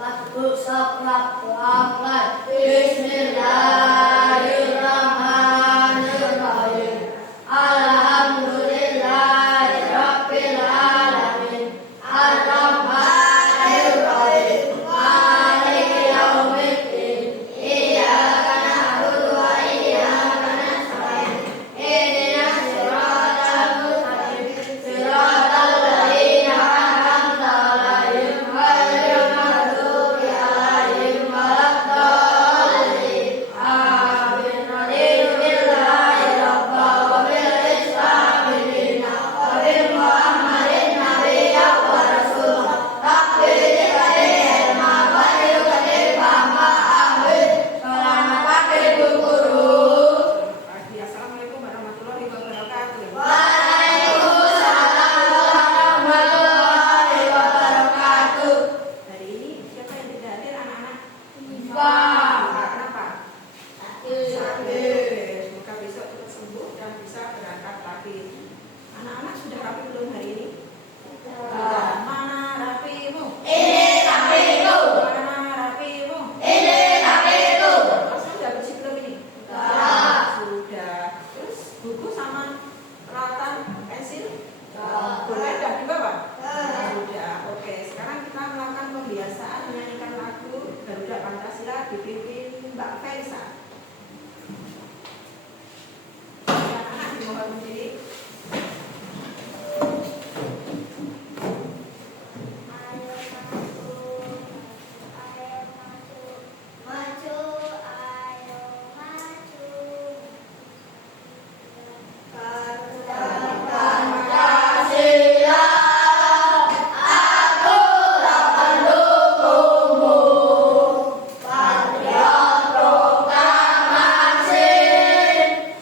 Bismillahirrahmanirrahim. Alhamdulillahirabbil alamin. Arrahmanirrahim. Maliki yaumiddin. Iyyaka na'budu wa iyyaka nasta'in. Ihdinas siratal mustaqim. Siratal ladzina an'amta 'alaihim ghairil maghdubi 'alaihim waladdallin. Amin. Raditu billahi rabban wa bil islami dinan wa bi Muhammadin nabiyyan wa rasulan. Rabbi zidni ilma wa irzuqni fahma. Amin. Selamat pagi Bu Guru. Assalamualaikum warahmatullahi wabarakatuh. Waalaikumsalam warahmatullahi wabarakatuh. Hari ini siapa yang tidak hadir anak-anak? Wah. Kenapa? Sakit. Semoga besok cepat sembuh dan bisa berangkat lagi. Anak-anak sudah rapi belum hari ini? Sudah. Mana rapimu? Ini rapiku. Mana rapimu? Ini rapiku. Masa sudah bersih belum ini? Sudah. Sudah. Terus buku sama peralatan pensil? Boleh Sudah. dah dibawa? Sudah. Oke, sekarang kita melakukan pembiasaan menyanyikan lagu Garuda Pancasila dipimpin Mbak Faisa. Anak-anak dimohon berdiri. Ayo maju, ayo maju. Garuda Pancasila, akulah pendukungmu. Patriot proklamasi,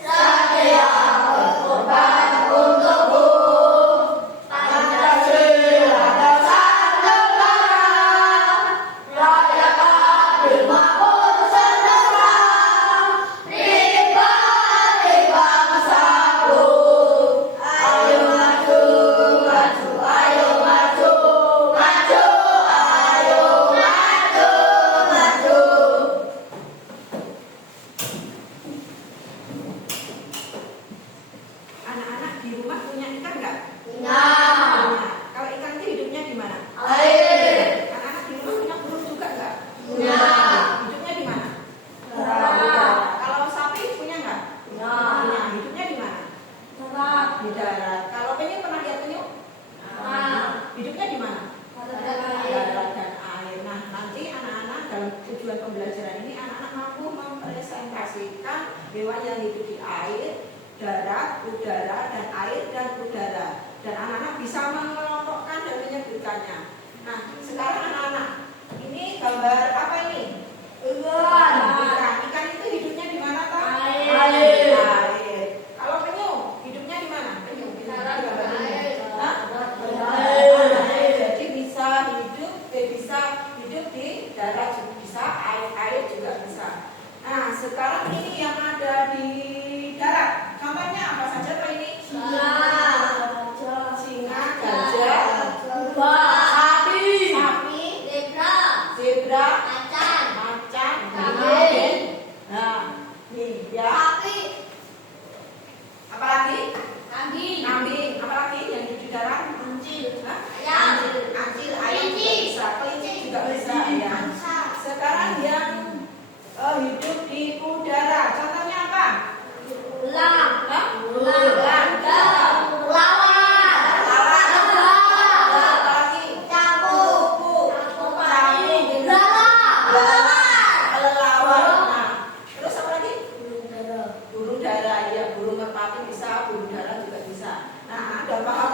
setia berkorban untukmu. Pancasila dasar negara, rakyat adil makmur sejahtera. Nikmati bangsaku. Ayo maju, maju, ayo maju, maju, ayo maju, maju. Anak-anak di rumah punya ikan nggak? Punya. Punya. Kalau ikan itu hidupnya di mana? Air. Anak-anak di rumah punya burung juga nggak? Punya. Hidupnya di mana? Darat. Kalau sapi punya nggak? Punya. Punya. Hidupnya di mana? Darat. Di darat. Kalau penyu pernah lihat penyu? Hidupnya di mana? Darat dan air. Nah, nanti anak-anak dalam tujuan pembelajaran ini anak-anak mampu mempresentasikan hewan yang hidup di air, darat, udara, dan air dan udara. Dan anak-anak bisa mengelompokkan dan menyebutkannya. Nah, sekarang anak-anak, ini gambar apa ini? Ikan. Ikan. Ikan itu hidupnya di mana, Pak? Air. Air. Kalau penyu, hidupnya di mana? Penyu. Kita Darat gambar dan penyu. air. Hah? Air. Jadi bisa hidup di darat juga bisa, air juga bisa. Nah, sekarang ini yang ada di darat. Contohnya apa saja Pak ini? Singa. Singa, gajah, Sapi. sapi, Zebra. zebra, Macan. macan, Kambing. Nah, nih ya. Sapi. Apalagi? Kambing. Kambing. Apalagi yang hidup di darat? Kucing. Hah? Ayam. Anjing, ayam juga Kelinci. bisa, kelinci juga bisa ya. Sekarang yang hidup di udara, contohnya apa? Ulang. Hah? Ulang. Lawan. Apalagi? Capung. Capung. Kelelawar. Nah, terus apa lagi? Burung dara, ya burung merpati bisa, burung dara juga bisa. Nah, ada paham?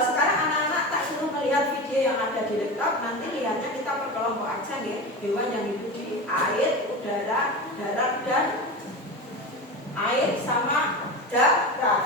Sekarang anak-anak tak suruh melihat video yang ada di laptop, nanti lihatnya kita berkelompok aja nih, hewan yang hidup di air, udara, darat dan air sama darat.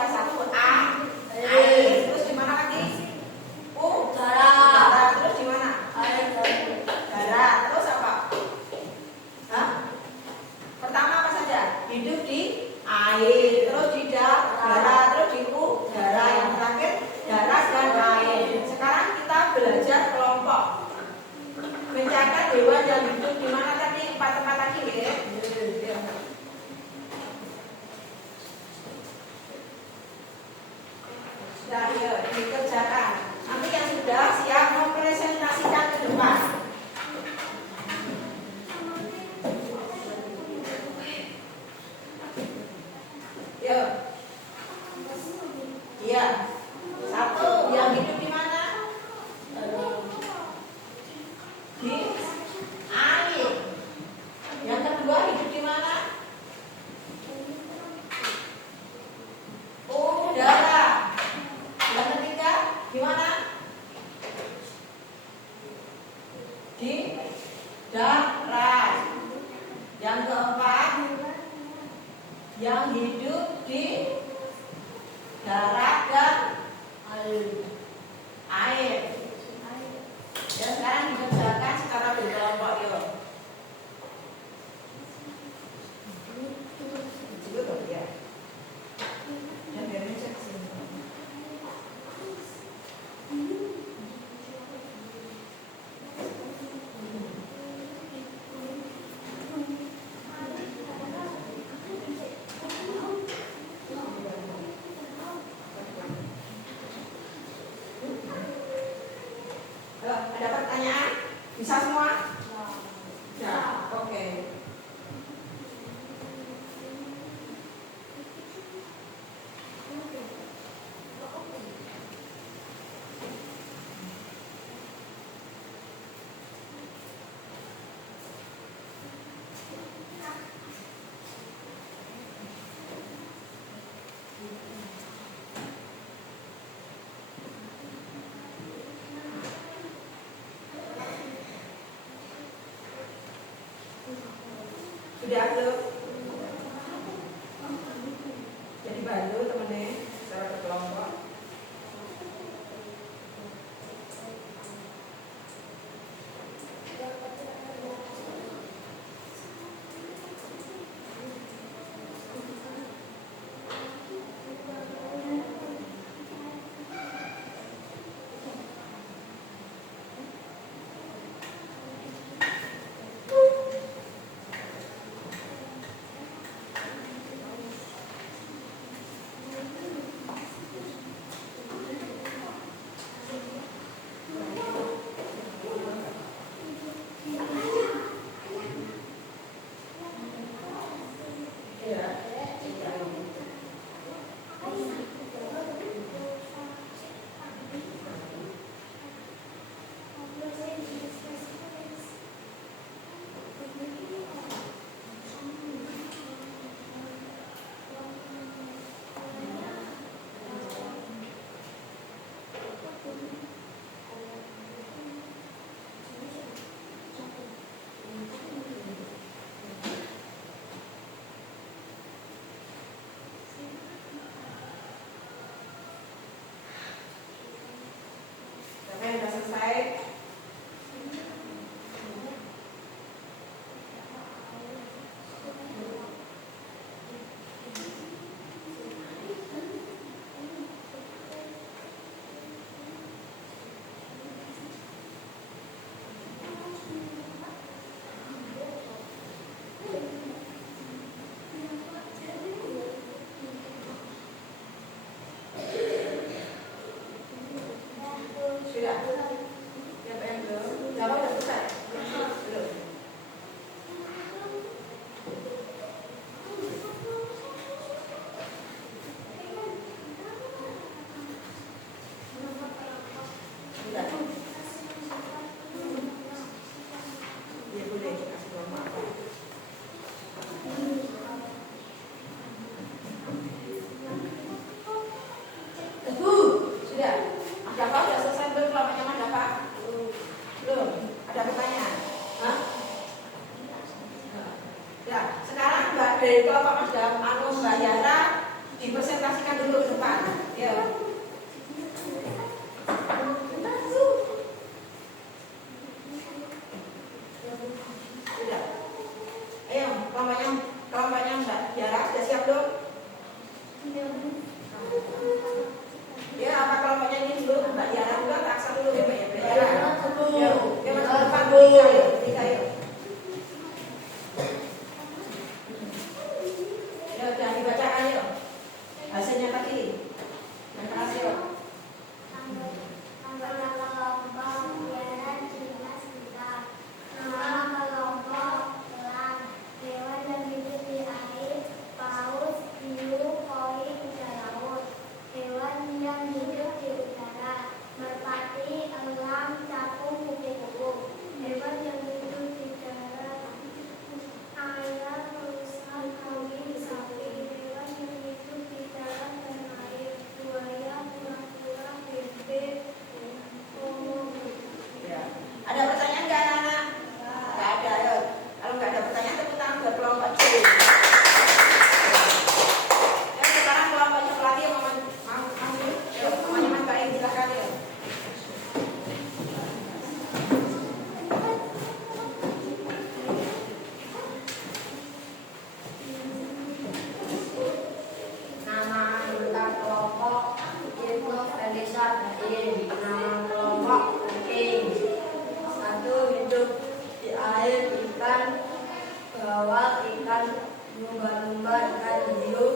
sudah satu A. Air. Terus di mana lagi? U. Darah. Terus di mana? Darah. Terus apa? Hah? Pertama apa saja? Hidup di air. Terus di darah. Terus di udara. Yang terakhir darat dan air. Sekarang kita belajar kelompok. Mencatat hewan yang hidup di mana tadi? 4 tempat lagi ya. Sudah ya, dikerjakan. Nanti yang sudah siap mempresentasikan ke depan. Yuk. Iya. Satu, yang hidup di mana? Di air. Yang kedua hidup di mana? Udara. Yang ketiga di mana? Di darat. Yang keempat yang hidup di darat dan air. Ya, sekarang dikerjakan secara berkelompok yuk. Betul ya. Dan biarin cek sini. Ada pertanyaan? Bisa semua? Ya, oke. Sudah belum? Jadi bantu temennya secara berkelompok. Ya, apa kelompoknya ini dulu? Mbak Diana juga taksa dulu ya, Mbak ya. Mbak Diana. Ya, ya masuk depan tiga yuk. Ya, udah dibacakan yuk. Hasilnya tadi. Terima kasih yuk. Anggota kelompok biara cina sebentar. Nama kelompok elang, hewan yang hidup di air, paus, hiu, koi, kuda laut. Hewan yang hidup di udara, merpati, elang, capung, kupu-kupu. Hewan yang hidup di darat, ayam, rusa, kambing, sapi. Hewan yang hidup di darat dan air, buaya, kura-kura, bebek. Ya. Ada pertanyaan nggak anak-anak? Nggak ada, ayo. Kalau nggak ada pertanyaan, tepuk tangan buat kelompok C. Ya, sekarang kelompoknya pelatih yang mau yuk, teman-teman baik, silakan yuk. Nama anggota kelompok itu Felisa Bain. Nama kelompok penting. Satu, hidup di air, ikan bawal, ikan lumba-lumba, ikan hiu,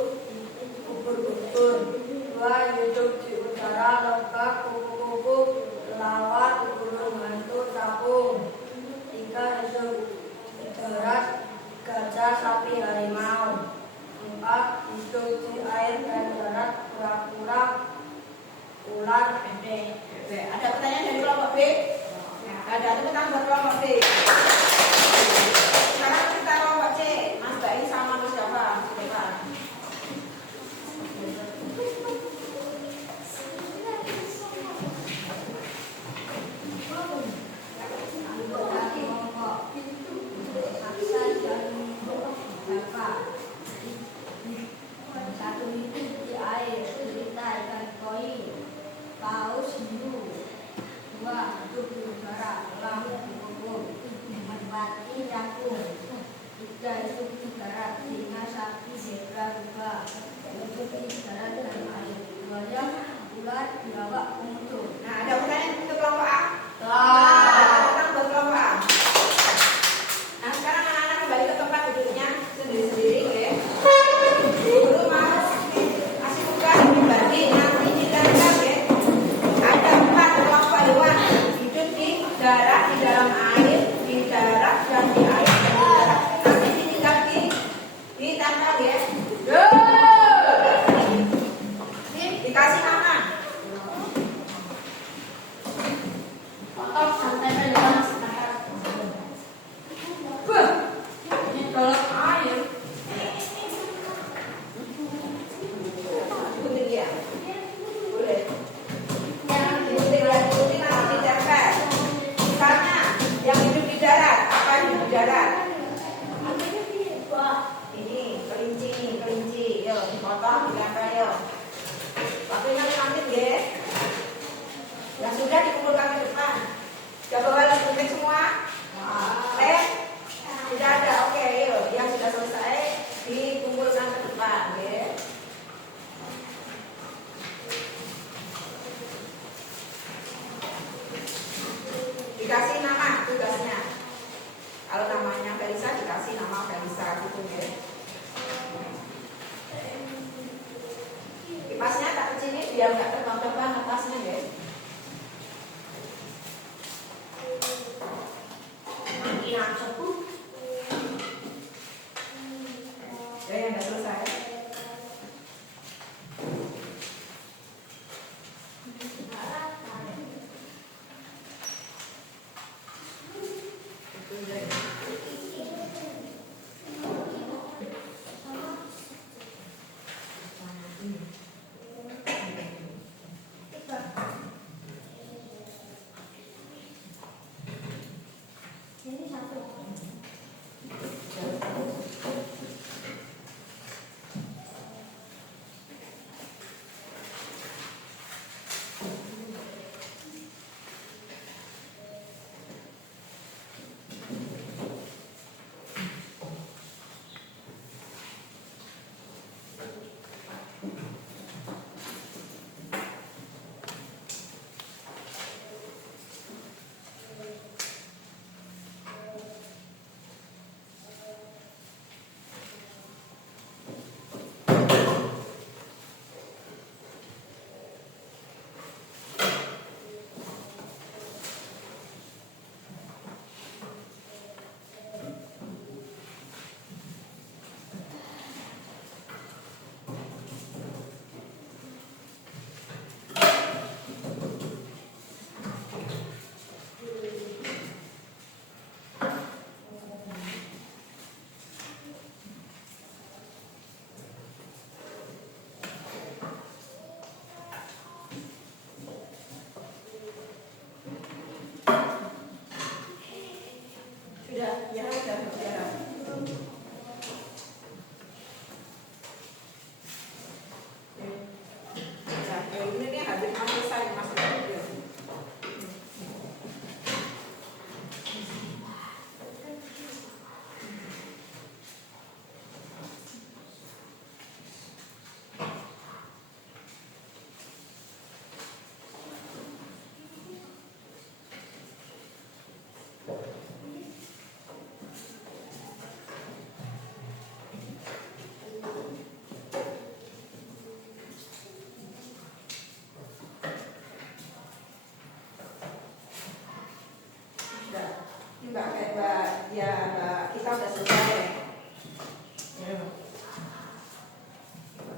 ubur-ubur. Dua, hidup di udara, lebah, kupu-kupu, kelawar, burung hantu, capung. Tiga, hidup di darat, gajah, sapi, harimau. Empat, hidup di air dan darat, kura-kura, ular, bebek. Ada pertanyaan dari kelompok B? Ada, tepuk tangan buat kelompok B. Sekarang kita kelompok C. Mas Bayi sama Mas Java. Coba. Anggota kelompok Aksan dan Java. Satu, hidup di air, cerita ikan koi, paus, hiu. Dua, hidup di udara, elang, kupu-kupu, merpati, capung. Tiga, hidup di darat, singa, sapi, zebra, rubah. Hidup di darat dan air, buaya, ular, biawak, komodo. Nah, ada pertanyaan untuk kelompok A? Nah. Tepuk tangan buat kelompok A. Nah, sekarang anak-anak kembali ke tempat duduknya sendiri-sendiri, ya. Dulu mau kasih buka dibagi nanti ditangkap ya. Ada 4 kelompok hewan hidup di darat, di dalam air, di darat dan di air dan di darat. Nanti ditinggal ditangkap ya. Dikasih nama. Otot santai hewan sekarang. Ini dalam air. Ikutin dia. Boleh. Ikutin dia, ikutin nanti dicatat. Misalnya yang hidup di darat, apa yang hidup di darat? Ini kelinci. Yuk, dipotong, ditempel yuk. Waktunya 5 menit ya. Yang sudah dikumpulkan ke depan. Sudah bawa alat suntik semua? Tidak ada. Oke, yuk. Yang sudah selesai dikumpulkan ke depan ya. Dikasih nama tugasnya. Kalau namanya Felisa, dikasih nama Felisa gitu ya. Kipasnya tak kecilin biar nggak terbang-terbang atasnya ya. Makin langsung. Ya, yang udah selesai.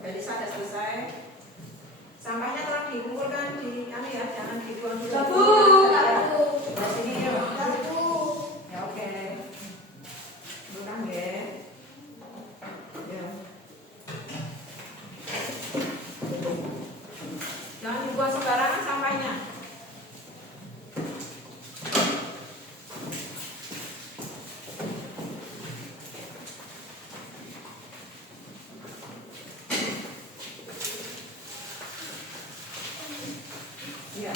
Jadi sudah selesai. Sampahnya tolong dikumpulkan di anu ya, jangan dibuang dulu. Sabu. Di sini ya. Ya oke. Bukan ya. Ya. Jangan dibuang sembarangan sampahnya. Ya.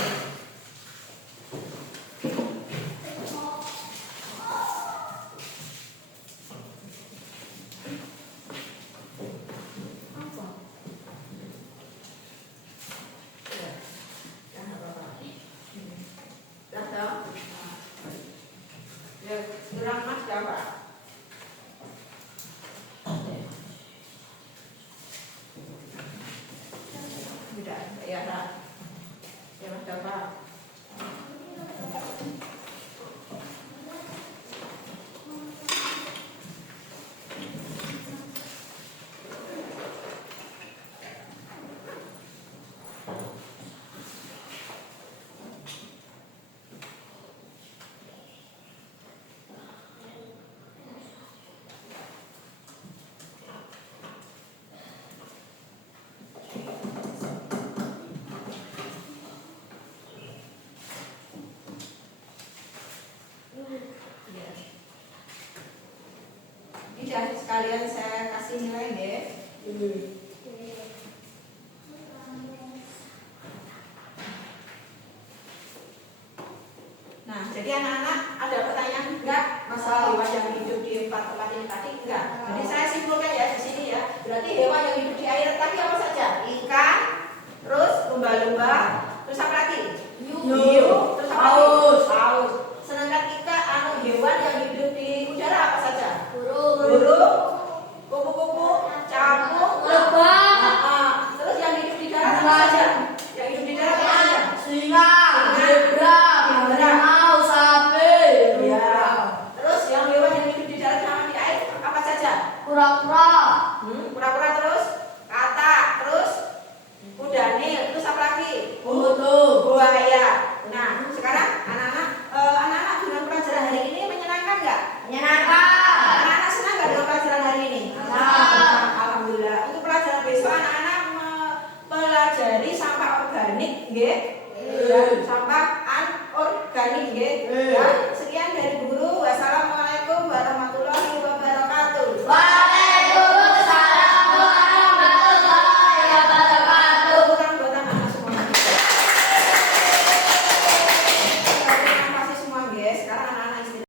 Apa? Ya. Jangan apa-apa. Dah tahu? Ya, kurang mas berapa? Tidak, ya dah. Ya mas berapa? Ya. Ini sekalian saya kasih nilai ya. Nah, jadi anak-anak ada pertanyaan enggak masalah hewan yang hidup di 4 tempat ini tadi? Enggak. Jadi saya simpulkan ya di sini ya. Berarti hewan yang hidup di air tadi apa saja? Ikan, terus lumba-lumba, terus apa lagi? Hiu, terus apa lagi? Paus. Sedangkan kita hewan yang hidup di udara apa saja? Burung, kupu-kupu, capung, Lebah. Terus yang hidup di darat apa saja? Yang hidup di darat apa saja? Singa, zebra, harimau, sapi. Ya. Terus yang hewan yang hidup di darat sama di air apa saja? Kura-kura. Kura-kura, terus katak, terus kuda nil, terus apa lagi? Buaya. Nah, sekarang anak-anak dengan pelajaran hari ini menyenangkan nggak? Menyenangkan. Anak-anak senang nggak dengan pelajaran hari ini? Senang. Alhamdulillah. Untuk pelajaran besok anak-anak mempelajari sampah organik, nggih. Dan sampah anorganik, nggih. Ya.